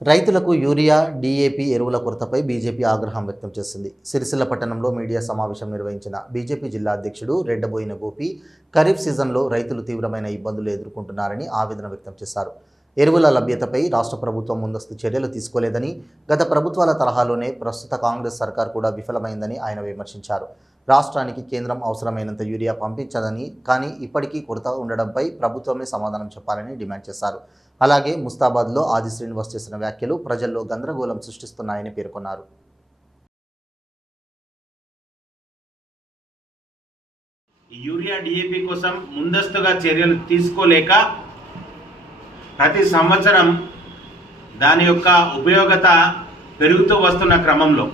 రైతులకు urea DAP ఎరువుల కొరతపై BJP ఆగ్రహం వ్యక్తం చేసింది. సిరిసిల్ల పట్టణంలో మీడియా సమావేశం నిర్వహించిన బీజేపీ జిల్లా అధ్యక్షుడు రెడ్డబోయిన గోపి ఖరీఫ్ సీజన్లో రైతులు తీవ్రమైన ఇబ్బందులు ఎదుర్కొంటున్నారని ఆవేదన వ్యక్తం చేశారు. ఎరువుల లభ్యతపై రాష్ట్ర ప్రభుత్వం ముందస్తు చర్యలు తీసుకోలేదని గత ప్రభుత్వాల తరహాలోనే ప్రస్తుత కాంగ్రెస్ సర్కార్ కూడా విఫలమైందని ఆయన విమర్శించారు. రాష్ట్రానికి కేంద్రం అవసరమైనంత యూరియా పంపించదని కానీ ఇప్పటికీ కొరత ఉండడంపై ప్రభుత్వమే సమాధానం చెప్పాలని డిమాండ్ చేశారు. అలాగే ముస్తాబాద్లో ఆది శ్రీనివాస్ చేసిన వ్యాఖ్యలు ప్రజల్లో గందరగోళం సృష్టిస్తున్నాయని పేర్కొన్నారు. యూరియా డిఏపి కోసం ముందస్తుగా చర్యలు తీసుకోలేక ప్రతి సంవత్సరం దాని యొక్క ఉపయోగత పెరుగుతూ వస్తున్న క్రమంలో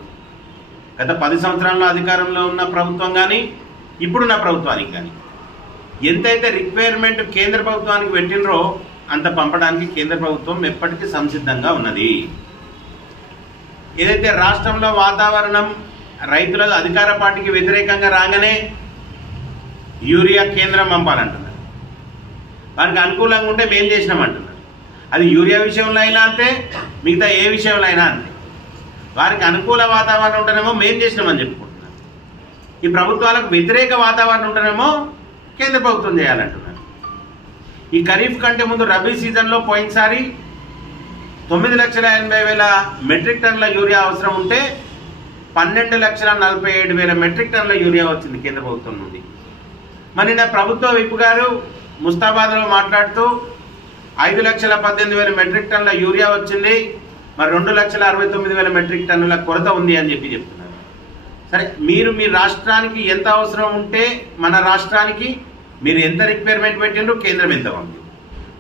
గత పది సంవత్సరాల్లో అధికారంలో ఉన్న ప్రభుత్వం కానీ ఇప్పుడున్న ప్రభుత్వానికి కానీ ఎంతైతే రిక్వైర్మెంట్ కేంద్ర ప్రభుత్వానికి పెట్టినరో అంత పంపడానికి కేంద్ర ప్రభుత్వం ఎప్పటికీ సంసిద్ధంగా ఉన్నది. ఏదైతే రాష్ట్రంలో వాతావరణం రైతుల అధికార పార్టీకి వ్యతిరేకంగా రాగానే యూరియా కేంద్రం పంపాలంటున్నారు. వారికి అనుకూలంగా ఉంటే మేం చేసినామంటున్నారు అది యూరియా విషయంలో అయినా అంతే మిగతా ఏ విషయంలో అయినా అంతే. వారికి అనుకూల వాతావరణం ఉంటేనేమో మేం చేసినామని చెప్పుకుంటున్నారు. ఈ ప్రభుత్వాలకు వ్యతిరేక వాతావరణం ఉంటేనేమో కేంద్ర ప్రభుత్వం చేయాలంటున్నారు. ఈ ఖరీఫ్ కంటే ముందు రబీ సీజన్లో పోయినసారి తొమ్మిది లక్షల ఎనభై వేల మెట్రిక్ టన్నుల యూరియా అవసరం ఉంటే పన్నెండు లక్షల నలభై ఏడు వేల మెట్రిక్ టన్నుల యూరియా వచ్చింది కేంద్ర ప్రభుత్వం నుండి. మరి నా ప్రభుత్వ విప్ గారు ముస్తాబాద్లో మాట్లాడుతూ ఐదు లక్షల పద్దెనిమిది వేల మెట్రిక్ టన్నుల యూరియా వచ్చింది. మరి రెండు లక్షల అరవై తొమ్మిది వేల మెట్రిక్ టన్నుల కొరత ఉంది అని చెప్పి చెప్తున్నారు. సరే మీరు మీ రాష్ట్రానికి ఎంత అవసరం ఉంటే మన రాష్ట్రానికి మీరు ఎంత రిక్వైర్మెంట్ పెట్టిండ్రు కేంద్రం ఎంత ఉంది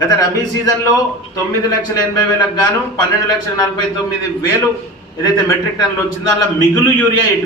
గత రబీ సీజన్లో తొమ్మిది లక్షల ఎనభై వేలకు గాను పన్నెండు లక్షల నలభై తొమ్మిది వేలు ఏదైతే మెట్రిక్ టన్నులు వచ్చిందో అలా మిగులు యూరియా